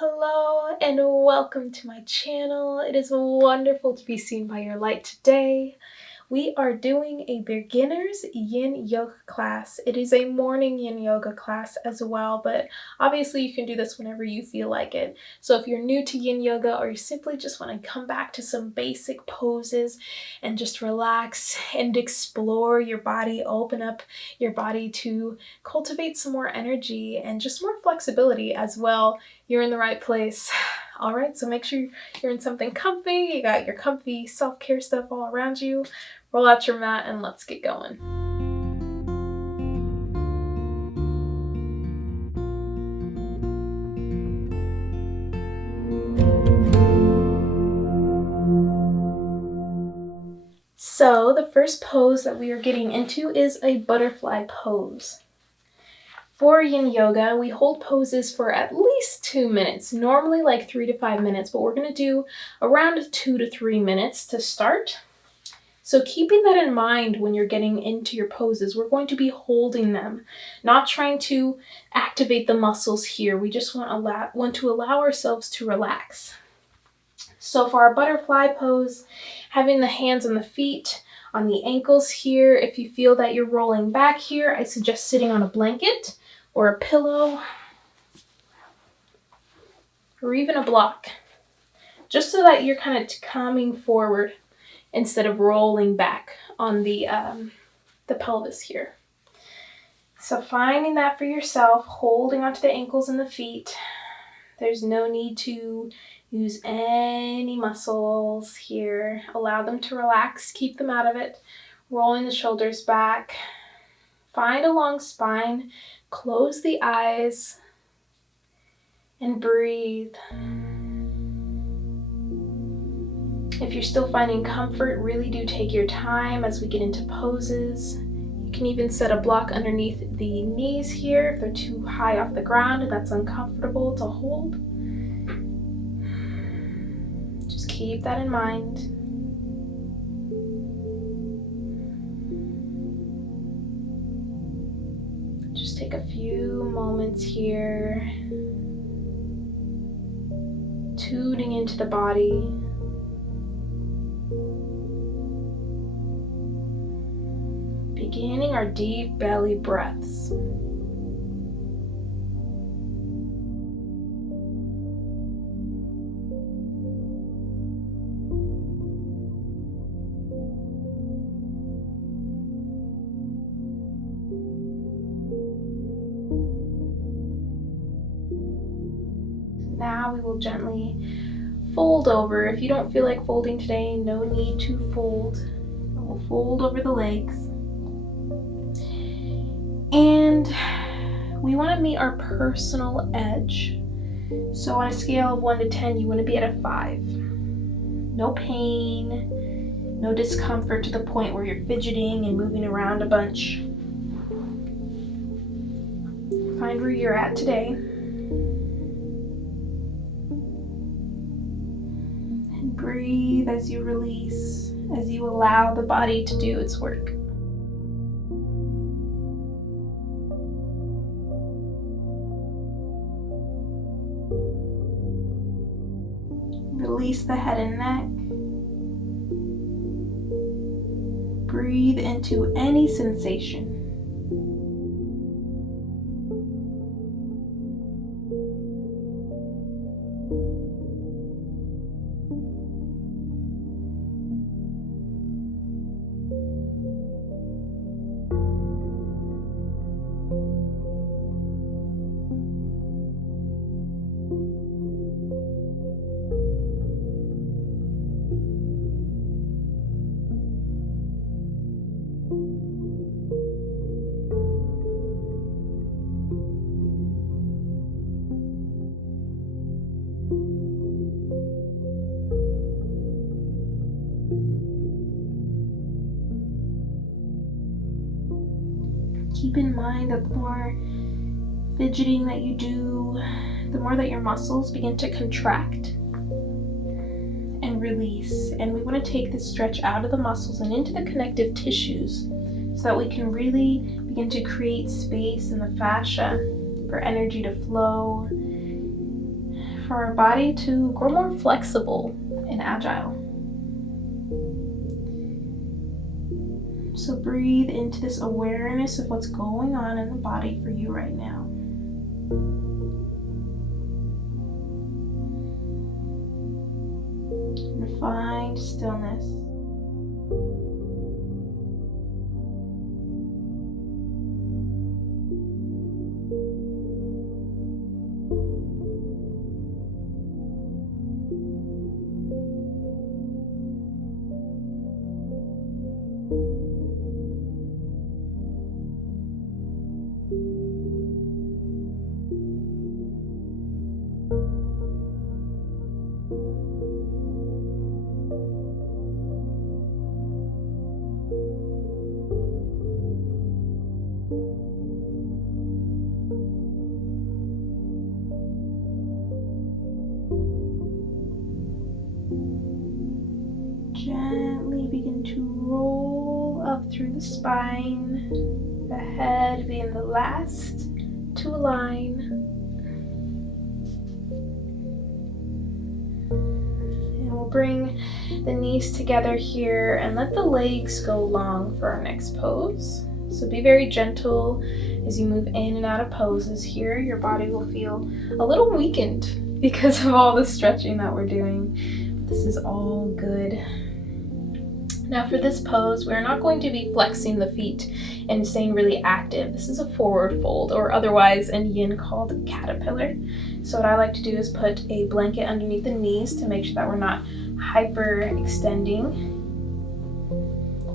Hello and welcome to my channel. It is wonderful to be seen by your light today. We are doing a beginner's yin yoga class. It is a morning yin yoga class as well, but obviously you can do this whenever you feel like it. So if you're new to yin yoga or you simply just want to come back to some basic poses and just relax and explore your body, open up your body to cultivate some more energy and just more flexibility as well, you're in the right place. All right, so make sure you're in something comfy, you got your comfy self-care stuff all around you. Roll out your mat and let's get going. So the first pose that we are getting into is a butterfly pose. For yin yoga, we hold poses for at least 2 minutes, normally like 3 to 5 minutes, but we're going to do around 2 to 3 minutes to start. So keeping that in mind when you're getting into your poses, we're going to be holding them, not trying to activate the muscles here. We just want to allow ourselves to relax. So for our butterfly pose, having the hands on the feet, on the ankles here. If you feel that you're rolling back here, I suggest sitting on a blanket or a pillow or even a block, just so that you're kind of coming forward instead of rolling back on the pelvis here. So finding that for yourself, holding onto the ankles and the feet. There's no need to use any muscles here. Allow them to relax, keep them out of it. Rolling the shoulders back. Find a long spine. Close the eyes and breathe. If you're still finding comfort, really do take your time as we get into poses. You can even set a block underneath the knees here if they're too high off the ground and that's uncomfortable to hold. Just keep that in mind. Just take a few moments here, tuning into the body. Beginning our deep belly breaths. Now we will gently fold over. If you don't feel like folding today, no need to fold. We'll fold over the legs. And we want to meet our personal edge. So on a scale of 1 to 10, you want to be at a 5. No pain, no discomfort to the point where you're fidgeting and moving around a bunch. Find where you're at today. And breathe as you release, as you allow the body to do its work. Release the head and neck. Breathe into any sensation. Keep in mind that the more fidgeting that you do, the more that your muscles begin to contract and release. And we want to take this stretch out of the muscles and into the connective tissues so that we can really begin to create space in the fascia for energy to flow, for our body to grow more flexible and agile. So breathe into this awareness of what's going on in the body for you right now. And find stillness. Gently begin to roll up through the spine, the head being the last to align. And we'll bring the knees together here and let the legs go long for our next pose. So be very gentle as you move in and out of poses here. Your body will feel a little weakened because of all the stretching that we're doing. This is all good. Now for this pose, we're not going to be flexing the feet and staying really active. This is a forward fold, or otherwise in yin called caterpillar. So what I like to do is put a blanket underneath the knees to make sure that we're not hyperextending.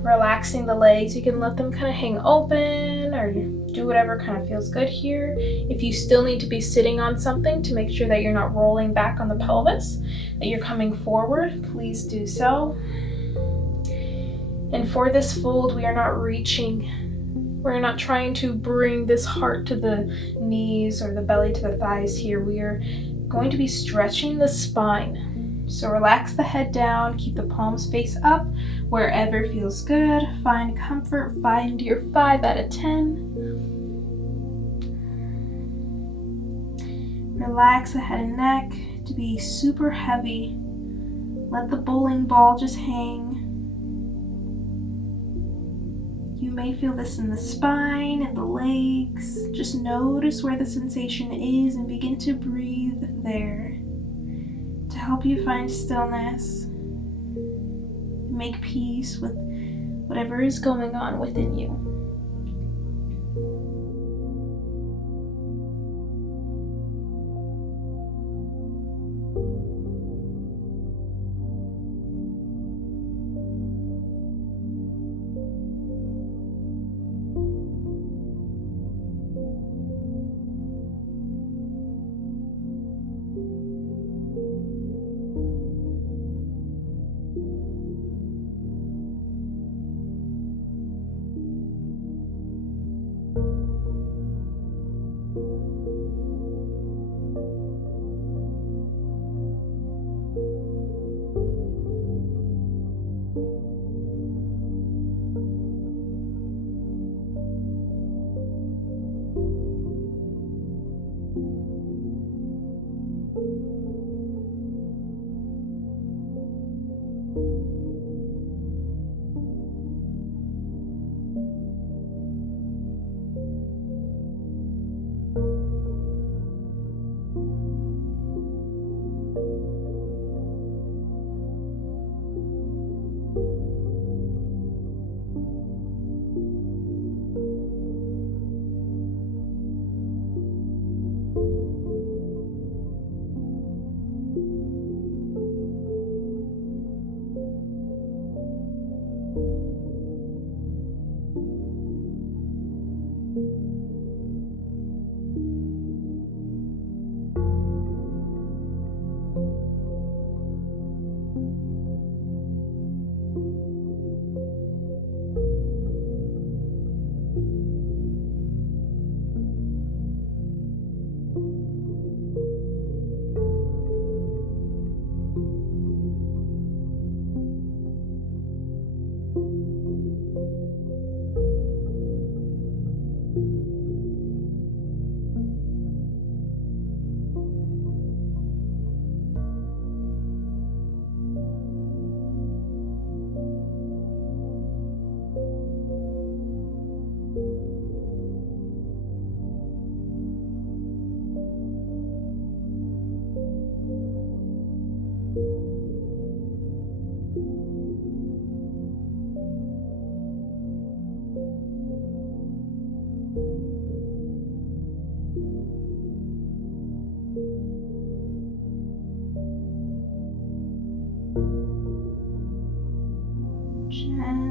Relaxing the legs, you can let them kind of hang open or do whatever kind of feels good here. If you still need to be sitting on something to make sure that you're not rolling back on the pelvis, that you're coming forward, please do so. And for this fold, we are not reaching. We're not trying to bring this heart to the knees or the belly to the thighs here. We are going to be stretching the spine. So relax the head down, keep the palms face up, wherever feels good. Find comfort, find your 5 out of 10. Relax the head and neck to be super heavy. Let the bowling ball just hang. You may feel this in the spine and the legs. Just notice where the sensation is and begin to breathe there to help you find stillness. Make peace with whatever is going on within you.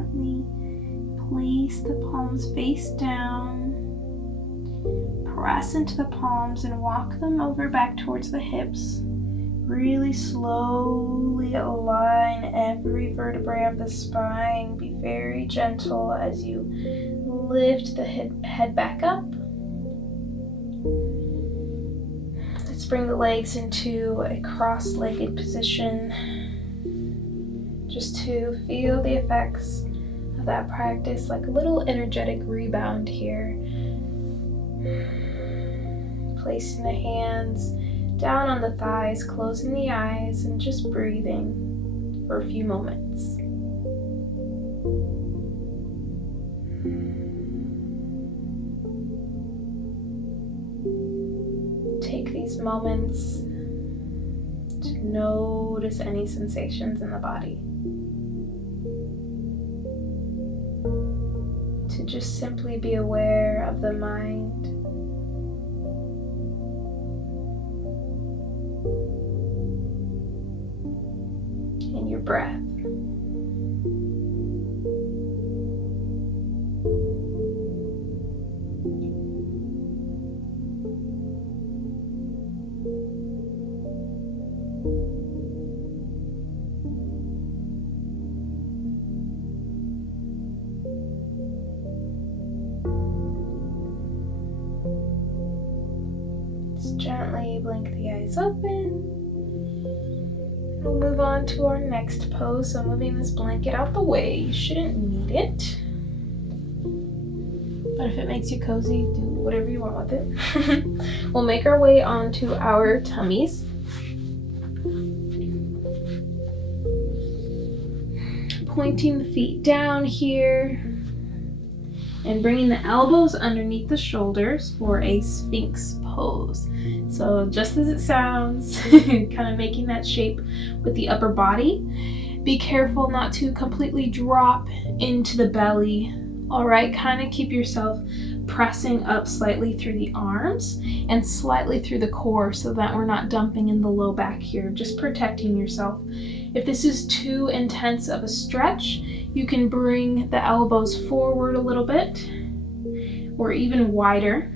gently place the palms face down. Press into the palms and walk them over back towards the hips. Really slowly align every vertebrae of the spine. Be very gentle as you lift the head back up. Let's bring the legs into a cross-legged position just to feel the effects of that practice, like a little energetic rebound here. Placing the hands down on the thighs, closing the eyes, and just breathing for a few moments. Take these moments to notice any sensations in the body. To just simply be aware of the mind. And your breath. Just gently blink the eyes open. We'll move on to our next pose. So moving this blanket out the way, you shouldn't need it. But if it makes you cozy, do whatever you want with it. We'll make our way onto our tummies. Pointing the feet down here. And bringing the elbows underneath the shoulders for a Sphinx pose. So just as it sounds, kind of making that shape with the upper body. Be careful not to completely drop into the belly. All right, kind of keep yourself pressing up slightly through the arms and slightly through the core so that we're not dumping in the low back here, just protecting yourself. If this is too intense of a stretch, you can bring the elbows forward a little bit or even wider.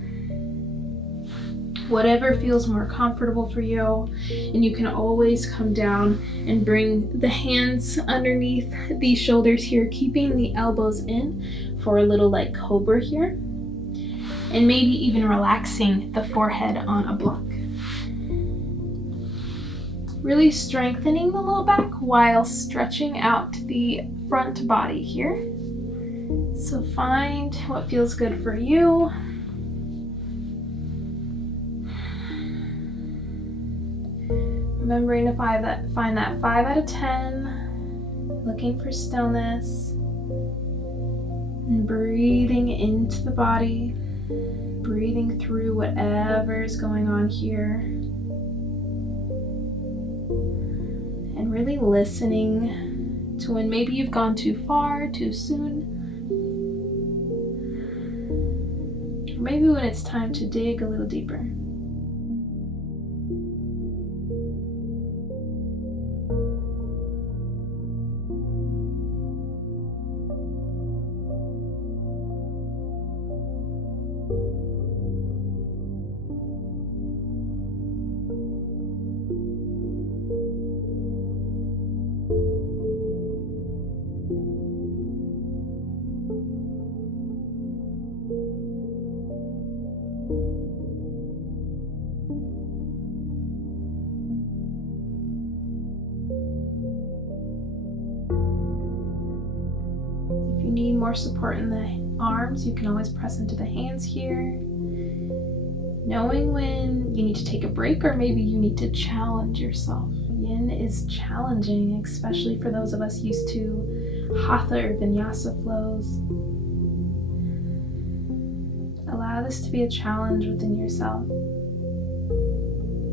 Whatever feels more comfortable for you. And you can always come down and bring the hands underneath the shoulders here, keeping the elbows in for a little like cobra here. And maybe even relaxing the forehead on a block. Really strengthening the low back while stretching out the front body here. So find what feels good for you. Remembering to find that 5 out of 10. Looking for stillness. And breathing into the body. Breathing through whatever is going on here. And really listening to when maybe you've gone too far, too soon. Or maybe when it's time to dig a little deeper. If you need more support in the arms, you can always press into the hands here. Knowing when you need to take a break or maybe you need to challenge yourself. Yin is challenging, especially for those of us used to Hatha or Vinyasa flows. Allow this to be a challenge within yourself.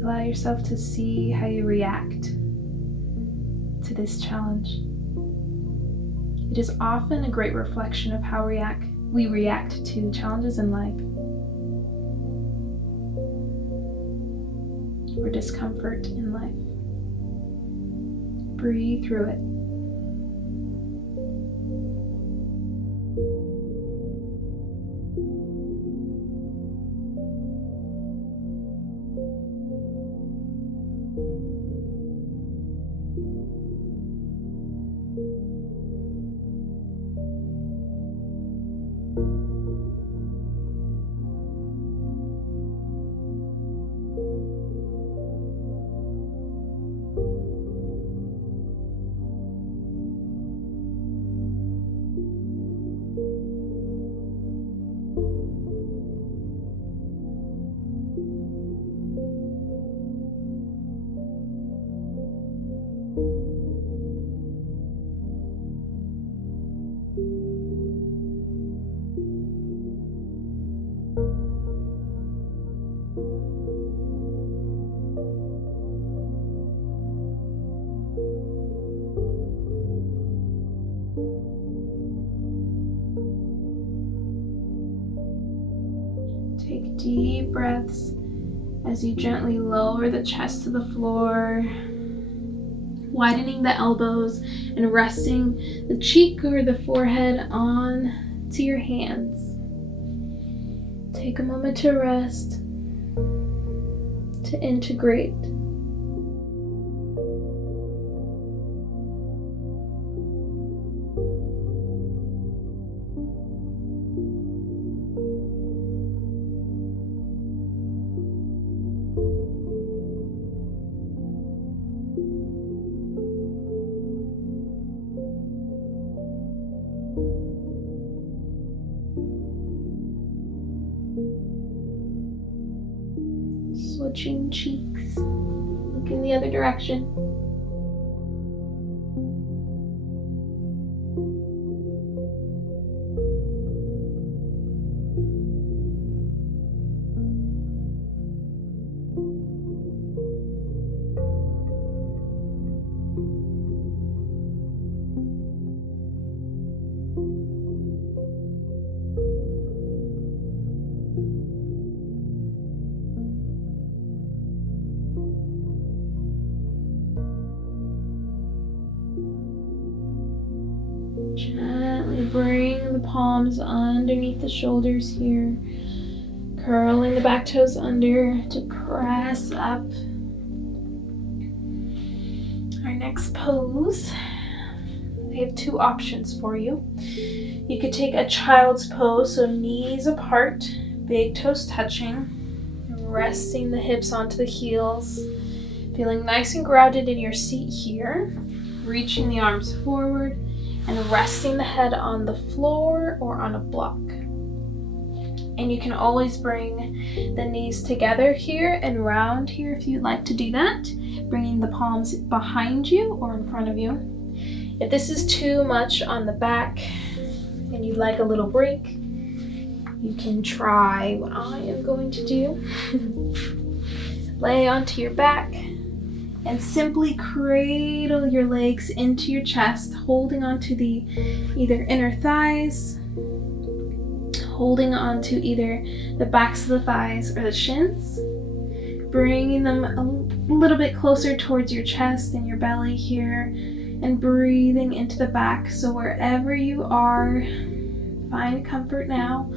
Allow yourself to see how you react to this challenge. It is often a great reflection of how we react to challenges in life or discomfort in life. Breathe through it. breaths as you gently lower the chest to the floor, widening the elbows and resting the cheek or the forehead on to your hands. Take a moment to rest, to integrate. Switching cheeks, looking the other direction. Gently bring the palms underneath the shoulders here, curling the back toes under to press up. Our next pose, I have two options for you. You could take a child's pose, so knees apart, big toes touching, resting the hips onto the heels, feeling nice and grounded in your seat here, reaching the arms forward and resting the head on the floor or on a block. And you can always bring the knees together here and round here if you'd like to do that, bringing the palms behind you or in front of you. If this is too much on the back and you'd like a little break, you can try what I am going to do. Lay onto your back and simply cradle your legs into your chest, holding onto the either inner thighs, holding onto either the backs of the thighs or the shins, bringing them a little bit closer towards your chest and your belly here, and breathing into the back. So wherever you are, find comfort now.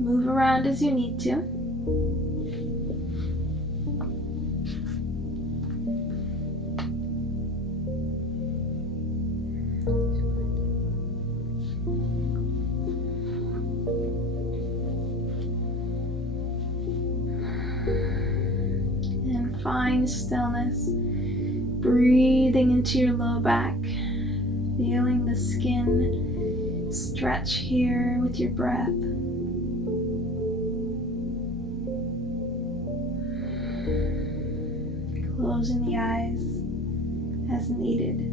Move around as you need to. And find stillness, breathing into your low back, feeling the skin stretch here with your breath. Closing the eyes as needed.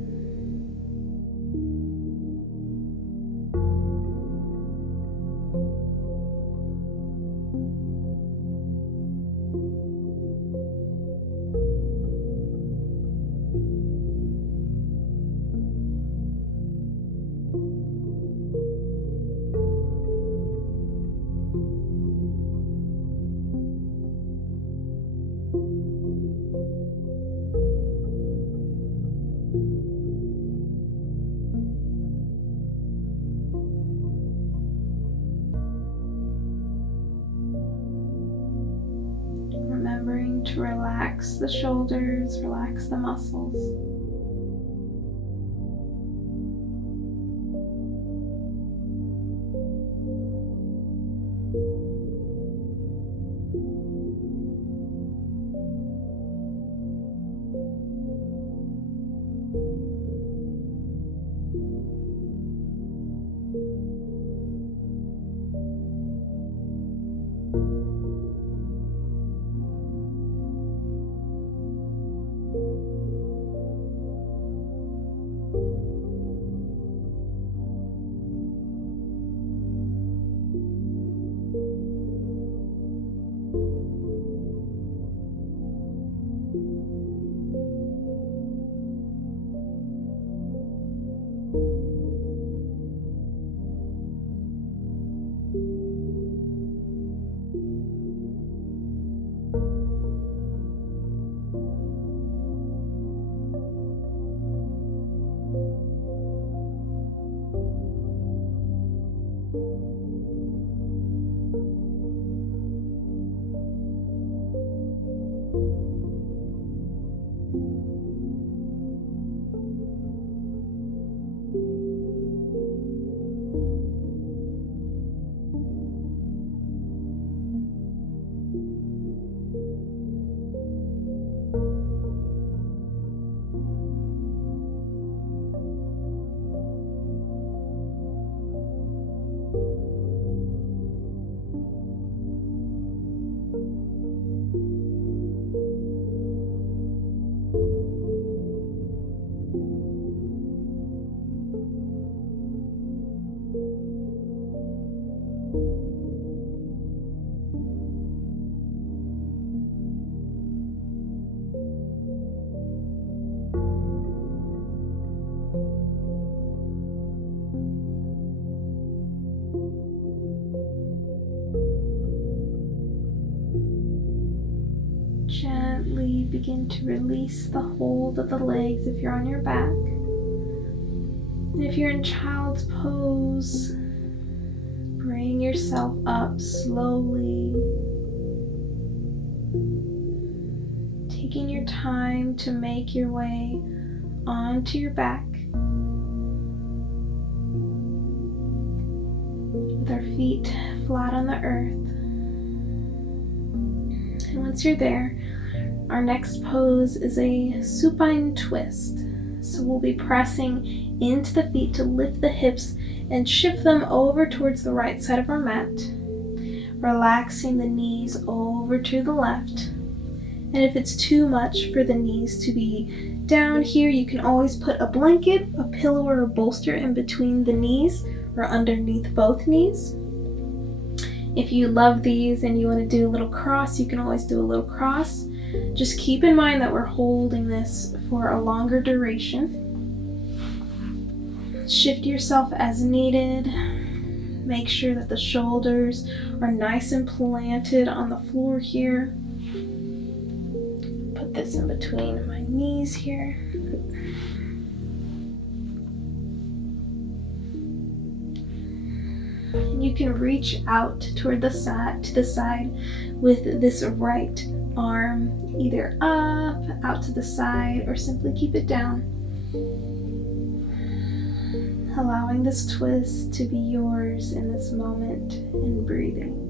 Remembering to relax the shoulders, relax the muscles. Gently begin to release the hold of the legs if you're on your back. And if you're in child's pose, bring yourself up slowly, taking your time to make your way onto your back with our feet flat on the earth. And once you're there, our next pose is a supine twist. So we'll be pressing into the feet to lift the hips and shift them over towards the right side of our mat, relaxing the knees over to the left. And if it's too much for the knees to be down here, you can always put a blanket, a pillow, or a bolster in between the knees or underneath both knees. If you love these and you want to do a little cross, you can always do a little cross. Just keep in mind that we're holding this for a longer duration. Shift yourself as needed. Make sure that the shoulders are nice and planted on the floor here. Put this in between my knees here. And you can reach out toward the side, to the side with this right arm, either up, out to the side, or simply keep it down. Allowing this twist to be yours in this moment and breathing.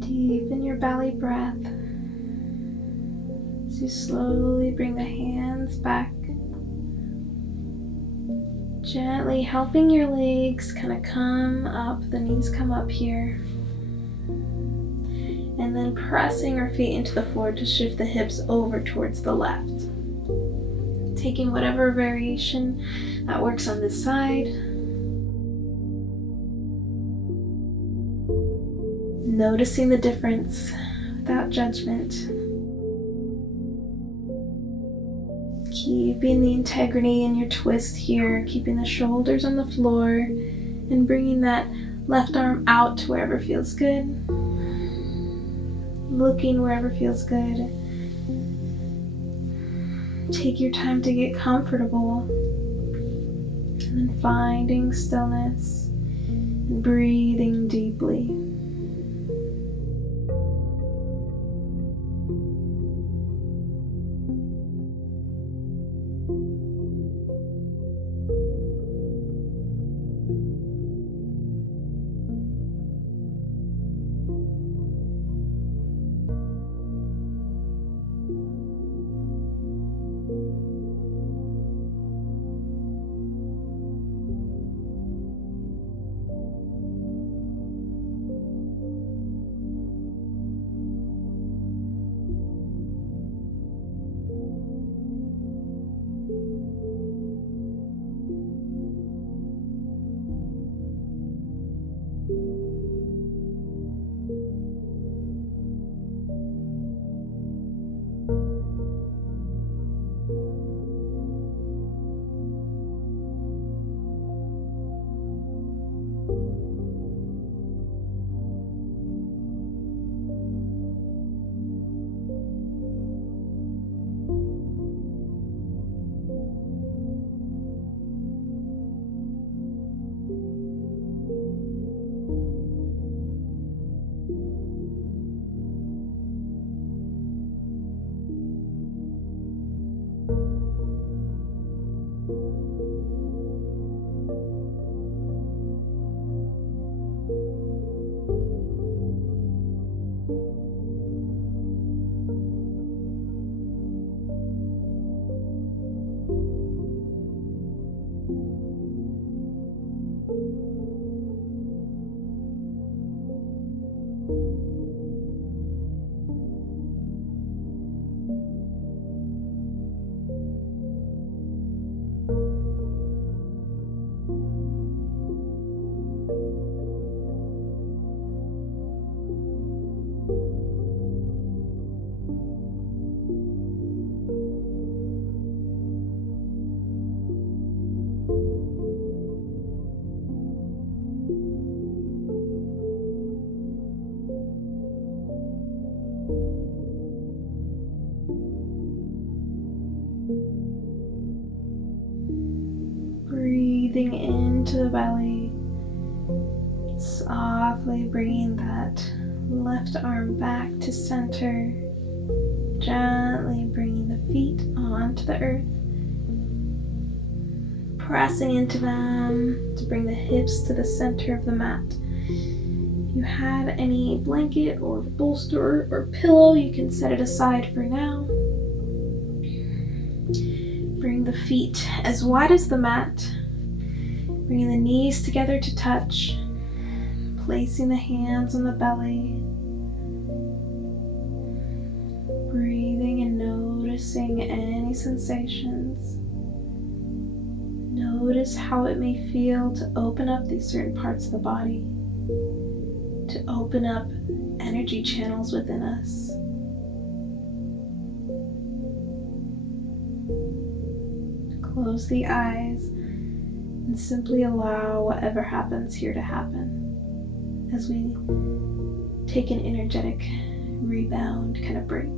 Deepen your belly breath as you slowly bring the hands back, gently helping your legs kind of come up, the knees come up here, and then pressing our feet into the floor to shift the hips over towards the left. Taking whatever variation that works on this side. Noticing the difference without judgment. Keeping the integrity in your twist here, keeping the shoulders on the floor, and bringing that left arm out to wherever feels good. Looking wherever feels good. Take your time to get comfortable. And then finding stillness. And breathing deeply. Breathing into the belly, softly bringing that left arm back to center, gently bringing the feet onto the earth, pressing into them to bring the hips to the center of the mat. If you have any blanket or bolster or pillow, you can set it aside for now. Bring the feet as wide as the mat, bringing the knees together to touch, placing the hands on the belly, breathing and noticing any sensations. Notice how it may feel to open up these certain parts of the body, to open up energy channels within us. Close the eyes and simply allow whatever happens here to happen as we take an energetic rebound kind of break.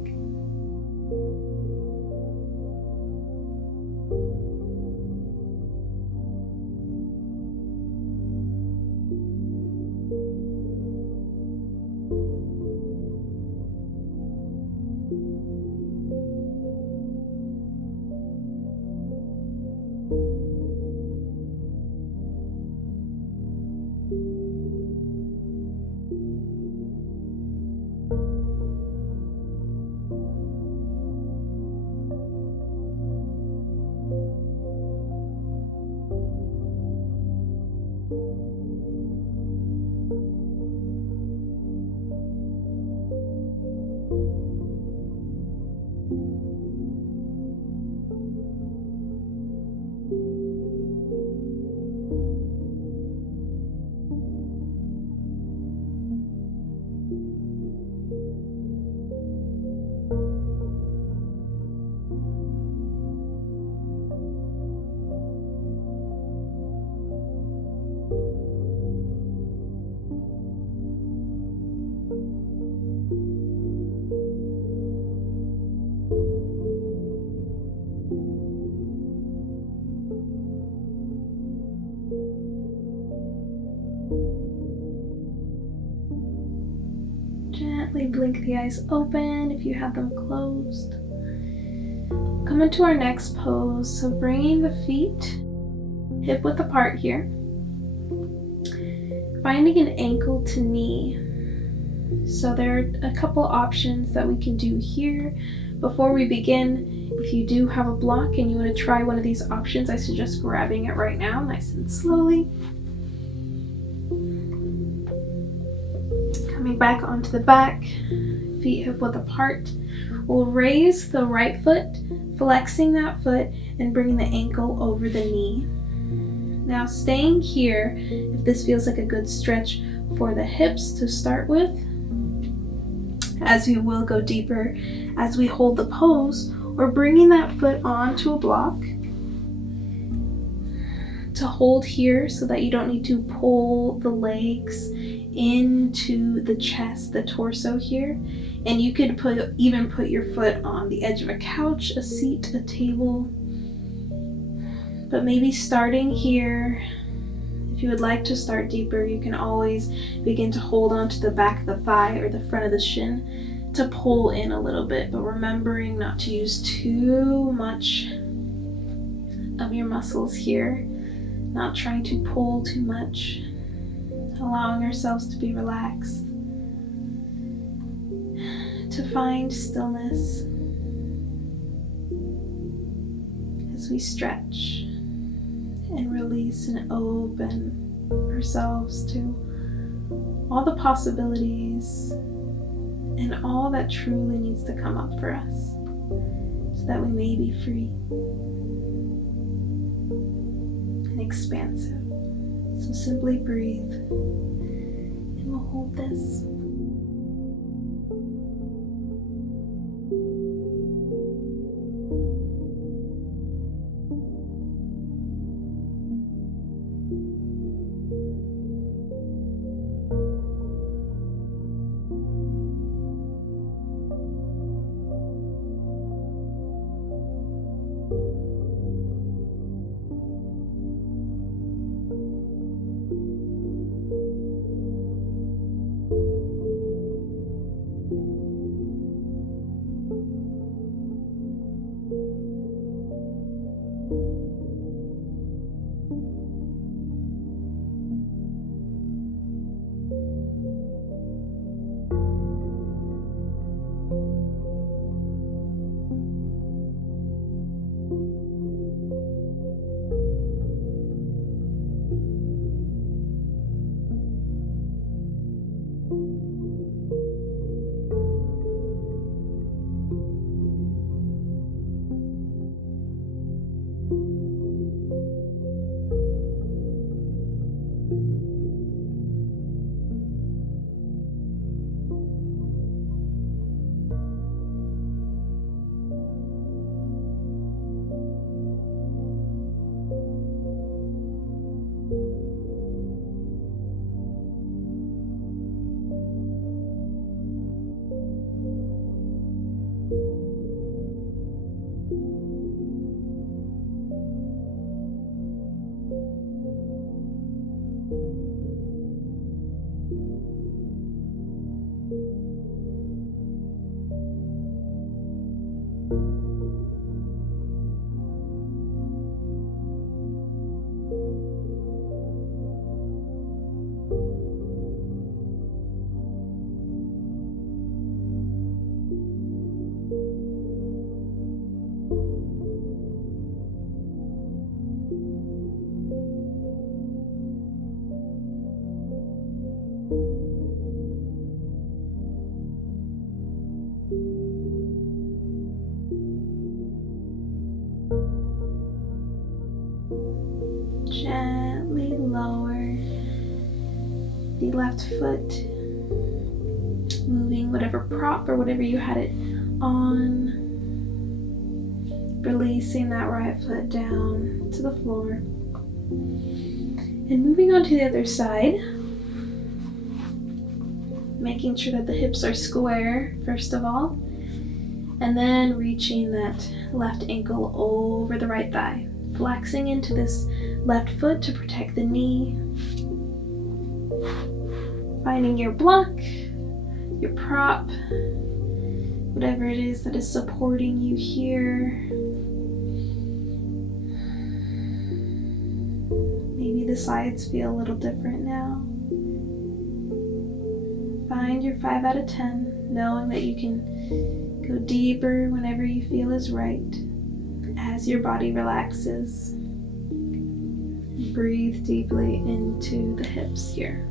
Gently blink the eyes open if you have them closed. Come into our next pose. So bringing the feet hip width apart here. Finding an ankle to knee. So there are a couple options that we can do here. Before we begin, if you do have a block and you want to try one of these options, I suggest grabbing it right now, nice and slowly. Coming back onto the back, feet hip width apart. We'll raise the right foot, flexing that foot and bringing the ankle over the knee. Now staying here, if this feels like a good stretch for the hips to start with, as you will go deeper as we hold the pose, or bringing that foot onto a block to hold here so that you don't need to pull the legs into the chest, the torso here. And you could even put your foot on the edge of a couch, a seat, a table. But maybe starting here, if you would like to start deeper, you can always begin to hold onto the back of the thigh or the front of the shin to pull in a little bit, but remembering not to use too much of your muscles here, not trying to pull too much, allowing ourselves to be relaxed, to find stillness as we stretch and release and open ourselves to all the possibilities and all that truly needs to come up for us so that we may be free and expansive. So simply breathe and we'll hold this. Gently lower the left foot, moving whatever prop or whatever you had it on, releasing that right foot down to the floor, and moving on to the other side, making sure that the hips are square first of all, and then reaching that left ankle over the right thigh, flexing into this left foot to protect the knee, finding your block, your prop, whatever it is that is supporting you here. Maybe the sides feel a little different now. Find your 5 out of 10, knowing that you can go deeper whenever you feel is right as your body relaxes. Breathe deeply into the hips here.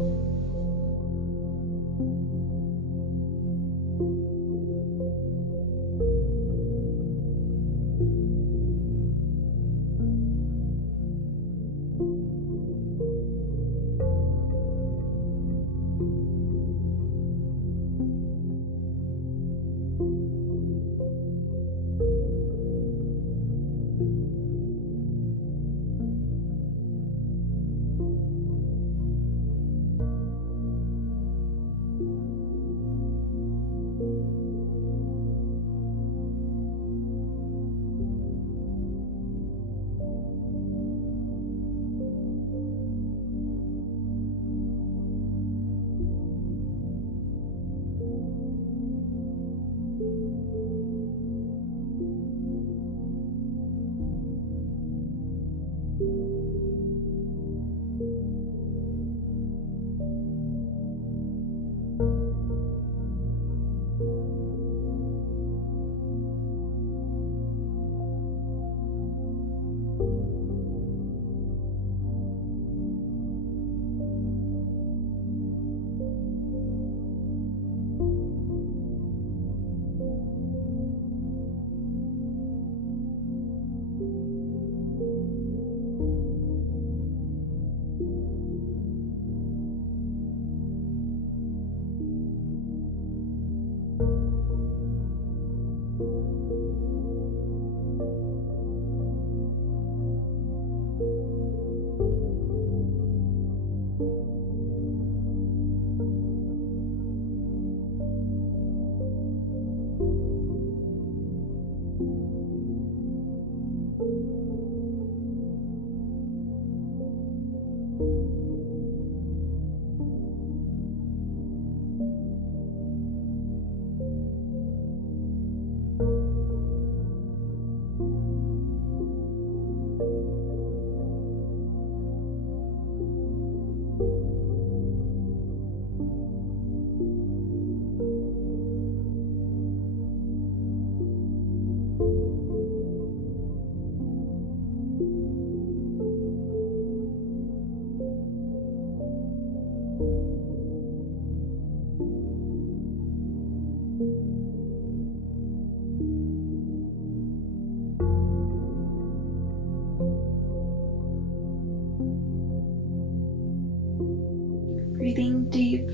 Breathing deep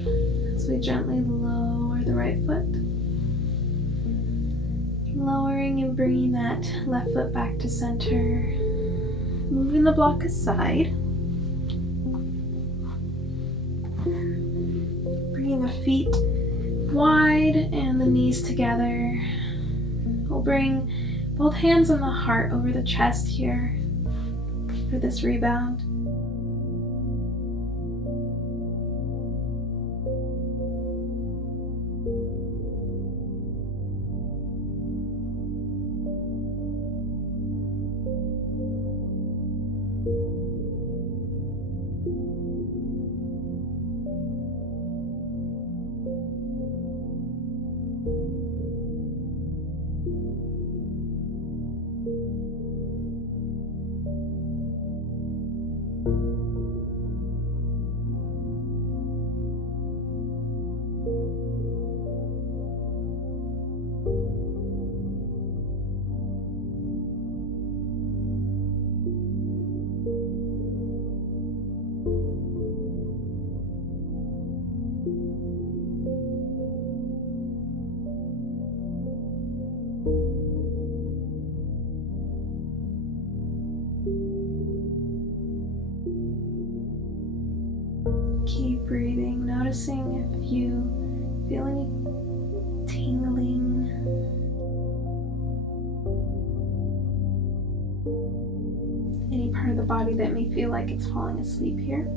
as we gently lower the right foot. Lowering and bringing that left foot back to center. Moving the block aside. Bringing the feet wide and the knees together. We'll bring both hands on the heart over the chest here for this rebound. Keep breathing, noticing if you feel any tingling, any part of the body that may feel like it's falling asleep here.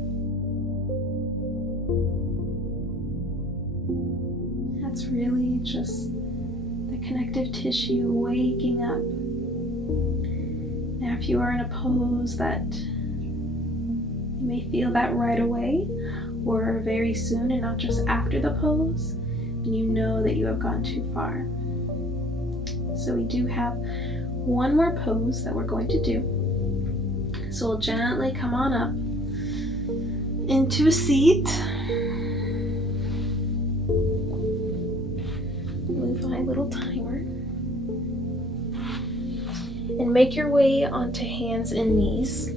It's really just the connective tissue waking up. Now, if you are in a pose that you may feel that right away or very soon and not just after the pose, and you know that you have gone too far. So we do have one more pose that we're going to do. So we'll gently come on up into a seat. Move my little timer. And make your way onto hands and knees.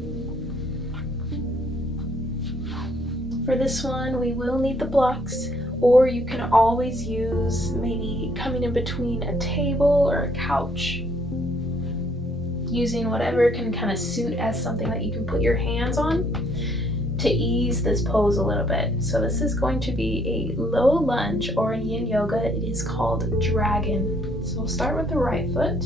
For this one, we will need the blocks, or you can always use maybe coming in between a table or a couch, using whatever can kind of suit as something that you can put your hands on to ease this pose a little bit. So this is going to be a low lunge, or in yin yoga, it is called dragon. So we'll start with the right foot.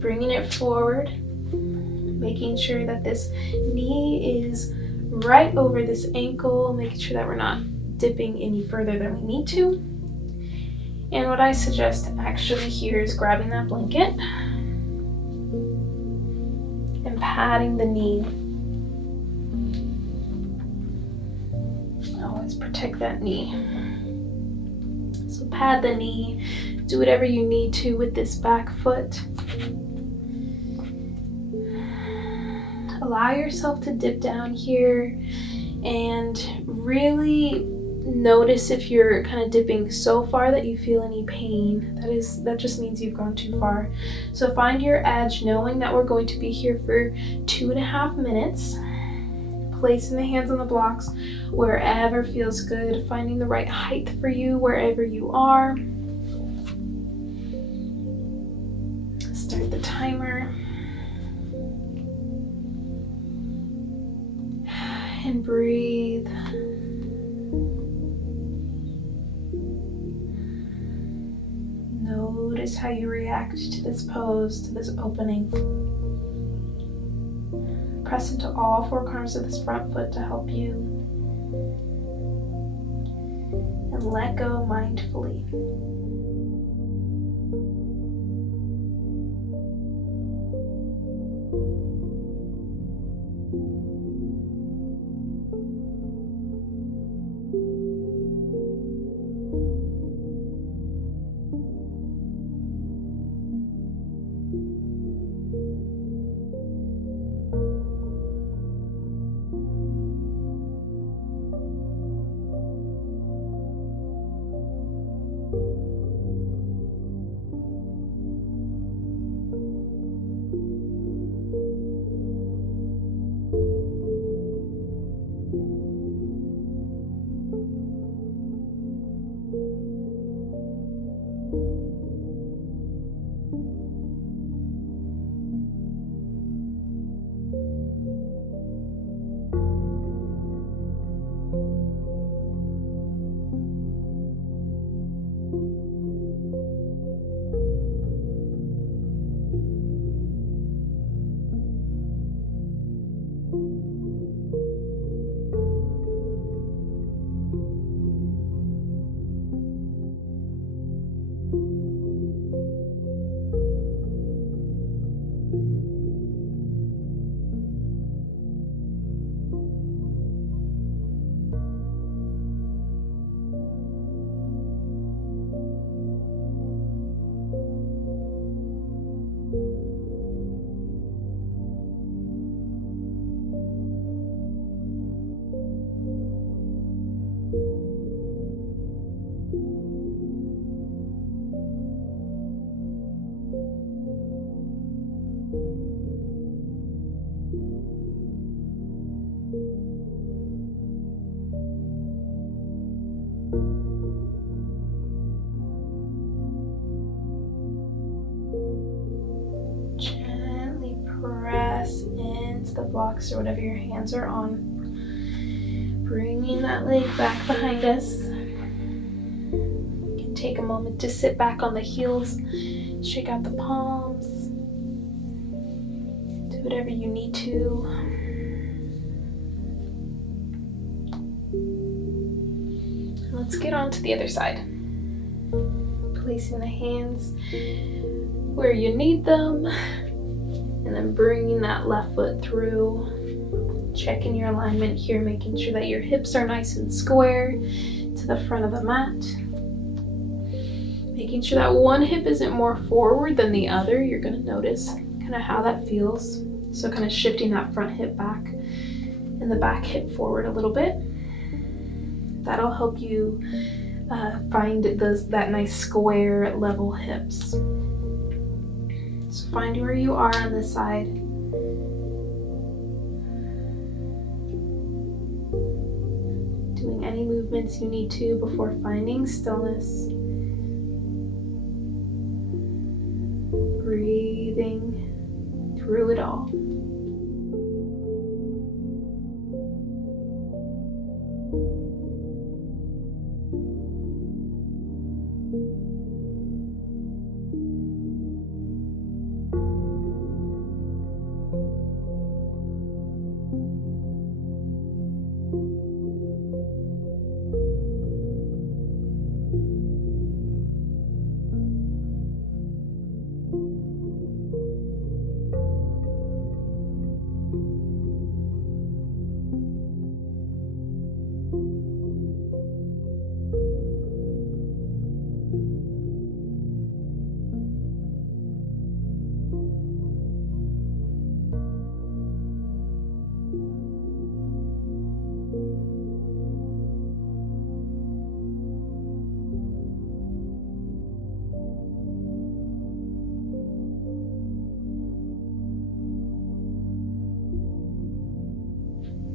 Bringing it forward, making sure that this knee is right over this ankle, making sure that we're not dipping any further than we need to. And what I suggest actually here is grabbing that blanket and patting the knee. Always protect that knee. So pad the knee, do whatever you need to with this back foot. Allow yourself to dip down here and really notice if you're kind of dipping so far that you feel any pain. That just means you've gone too far. So find your edge, knowing that we're going to be here for 2.5 minutes. Placing the hands on the blocks wherever feels good, finding the right height for you wherever you are. Start the timer. And breathe. Notice how you react to this pose, to this opening. Press into all 4 corners of this front foot to help you. And let go mindfully. The blocks or whatever your hands are on. Bringing that leg back behind us. You can take a moment to sit back on the heels, shake out the palms, do whatever you need to. let's get on to the other side. Placing the hands where you need them, and then bringing that left foot through. Checking your alignment here, making sure that your hips are nice and square to the front of the mat. Making sure that one hip isn't more forward than the other. You're going to notice kind of how that feels. So kind of shifting that front hip back and the back hip forward a little bit. That'll help you find that nice square level hips. So find where you are on this side. Doing any movements you need to before finding stillness. Breathing through it all.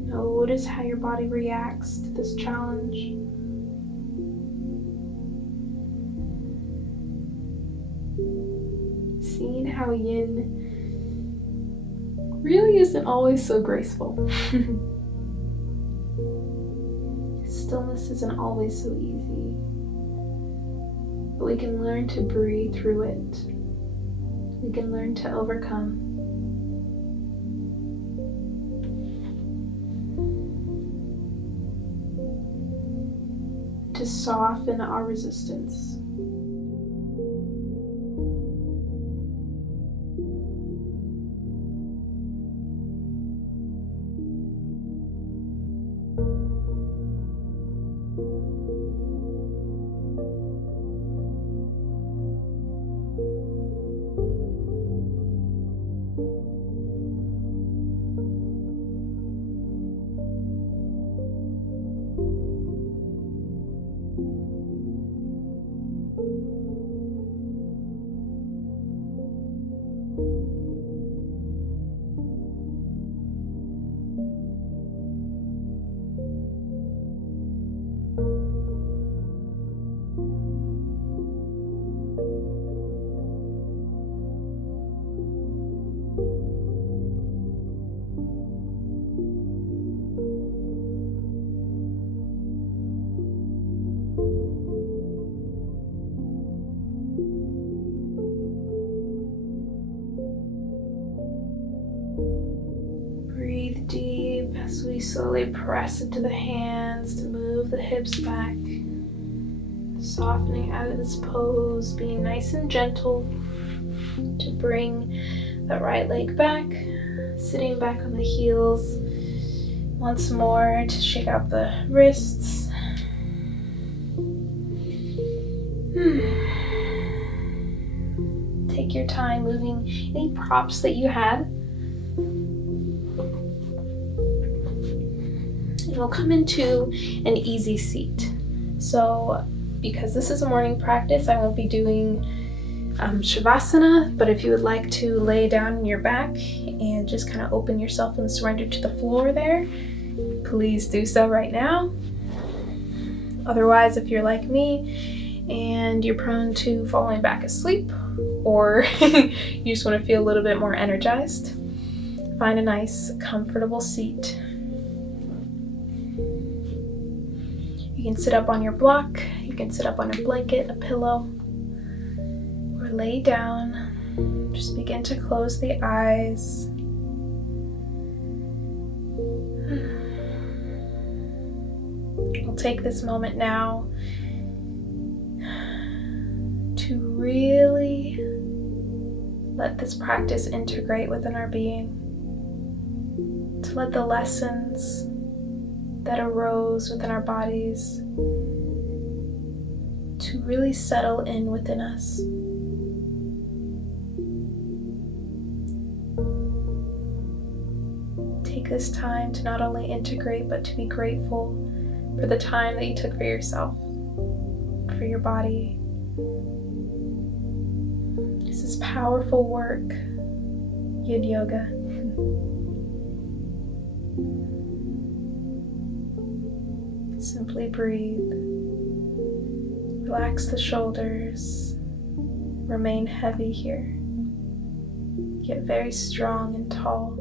Notice how your body reacts to this challenge. Seeing how yin really isn't always so graceful. Stillness isn't always so easy. But we can learn to breathe through it. We can learn to overcome. To soften our resistance. Breathe deep as we slowly press into the hands to move the hips back. Softening out of this pose, being nice and gentle to bring the right leg back, sitting back on the heels. Once more to shake out the wrists. Take your time moving any props that you had. And we'll come into an easy seat. So because this is a morning practice, I won't be doing Shavasana, but if you would like to lay down on your back and just kind of open yourself and surrender to the floor there, please do so right now. Otherwise, if you're like me and you're prone to falling back asleep, or you just want to feel a little bit more energized, find a nice, comfortable seat. You can sit up on your block, you can sit up on a blanket, a pillow, or lay down. Just begin to close the eyes. We'll take this moment now to really let this practice integrate within our being, to let the lessons that arose within our bodies to really settle in within us. Take this time to not only integrate, but to be grateful for the time that you took for yourself, for your body. This is powerful work, Yin Yoga. Simply breathe. Relax the shoulders. Remain heavy here. Get very strong and tall.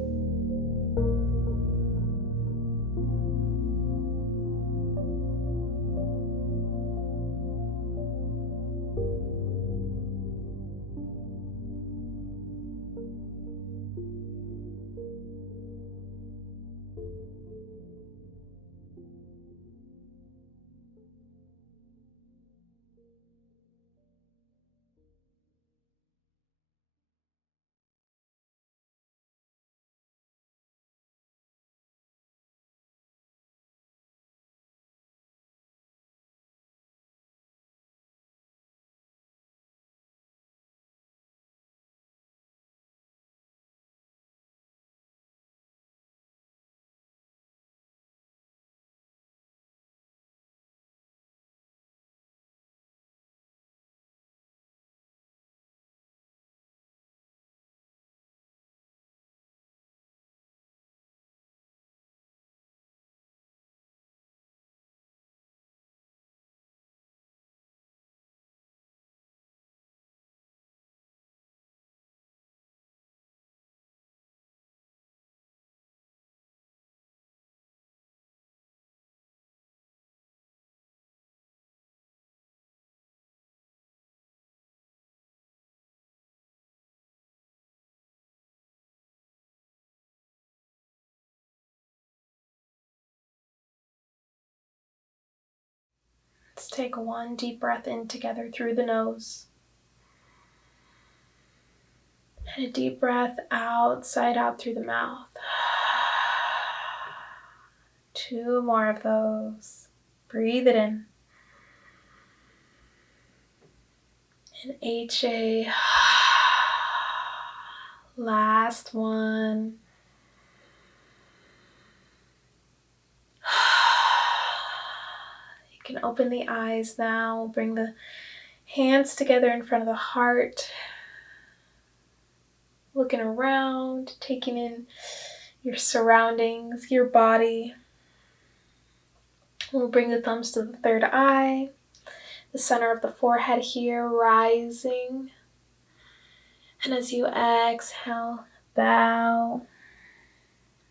Let's take one deep breath in together through the nose. And a deep breath outside out through the mouth. 2 more of those. Breathe it in. And HA. Last one. You can open the eyes now. Bring the hands together in front of the heart. Looking around, taking in your surroundings, your body. We'll bring the thumbs to the third eye, the center of the forehead here, rising. And as you exhale, bow.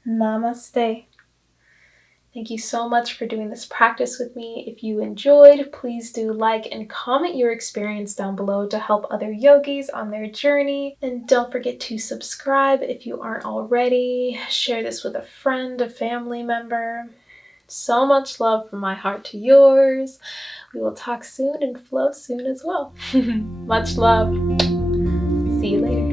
Namaste. Thank you so much for doing this practice with me. If you enjoyed, please do like and comment your experience down below to help other yogis on their journey. And don't forget to subscribe if you aren't already. Share this with a friend, a family member. So much love from my heart to yours. We will talk soon and flow soon as well. Much love. See you later.